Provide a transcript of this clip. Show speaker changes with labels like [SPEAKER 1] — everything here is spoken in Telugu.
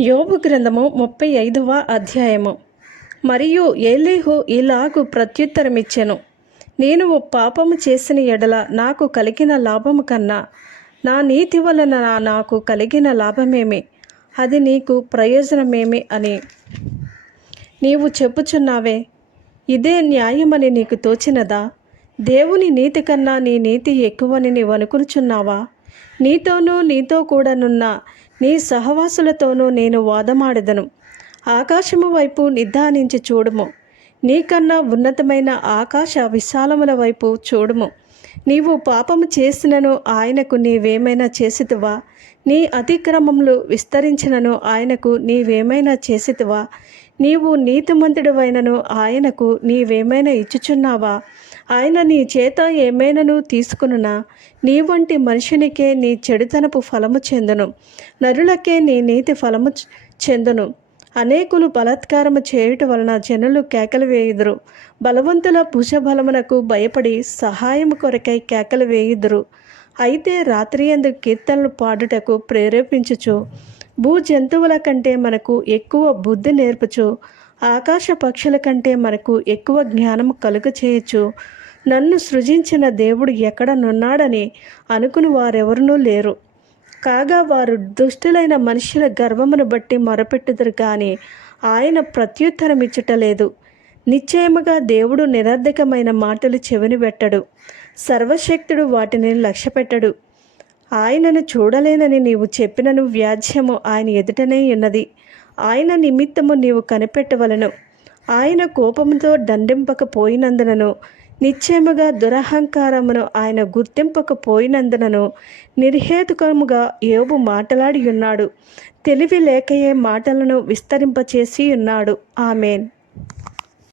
[SPEAKER 1] యోబు గ్రంథము ముప్పై ఐదవ అధ్యాయము. మరియు ఏలేహు ఇలాగు ప్రత్యుత్తరమిచ్చెను. నేను ఓ పాపము చేసిన ఎడల నాకు కలిగిన లాభము కన్నా నా నీతి వలన నాకు కలిగిన లాభమేమి? అది నీకు ప్రయోజనమేమి అని. నీవు చెప్పుచున్నావే ఇదే న్యాయమని నీకు తోచినదా? దేవుని నీతి కన్నా నీ నీతి ఎక్కువని నీవు అనుకునుచున్నావా? నీతోనూ నీతో కూడానున్న నీ సహవాసులతోనూ నేను వాదమాడదను. ఆకాశము వైపు నిద్దానించి చూడము. నీకన్నా ఉన్నతమైన ఆకాశ విశాలముల వైపు చూడుము. నీవు పాపము చేసినను ఆయనకు నీవేమైనా చేసితివా? నీ అతిక్రమములు విస్తరించినను ఆయనకు నీవేమైనా చేసితివా? నీవు నీతిమంతుడివైనను ఆయనకు నీవేమైనా ఇచ్చుచున్నావా? ఆయన నీ చేత ఏమైనను తీసుకునునా? నీ వంటి మనుషునికే నీ చెడుతనపు ఫలము చెందును. నరులకే నీ నీతి ఫలము చెందును. అనేకులు బలాత్కారము చేయుట వలన జనులు కేకలు వేయుదురు. బలవంతుల భుజబలమునకు భయపడి సహాయము కొరకై కేకలు వేయుదురు. అయితే రాత్రి ఎందు కీర్తనలు పాడుటకు ప్రేరేపించుచు భూ జంతువుల కంటే మనకు ఎక్కువ బుద్ధి నేర్పుచు ఆకాశ పక్షుల కంటే మనకు ఎక్కువ జ్ఞానం కలుగ చేయొచ్చు నన్ను సృజించిన దేవుడు ఎక్కడనున్నాడని అనుకుని వారెవరునూ లేరు. కాగా వారు దుష్టులైన మనుషుల గర్వమును బట్టి మొరపెట్టుదురు కానీ ఆయన ప్రత్యుత్తరం ఇచ్చుటలేదు. నిశ్చయముగా దేవుడు నిరర్ధకమైన మాటలు చెవిని పెట్టడు సర్వశక్తుడు వాటిని లక్ష్యపెట్టడు. ఆయనను చూడలేనని నీవు చెప్పినను వ్యాజ్యము ఆయన ఎదుటనే ఉన్నది. ఆయన నిమిత్తము నీవు కనిపెట్టవలను. ఆయన కోపంతో దండింపకపోయినందునను నిశ్చయముగా దురహంకారమును ఆయన గుర్తింపకపోయినందునను నిర్హేతుకముగా యోబు మాట్లాడి ఉన్నాడు తెలివి లేకయే మాటలను విస్తరింపచేసి ఉన్నాడు ఆమెన్.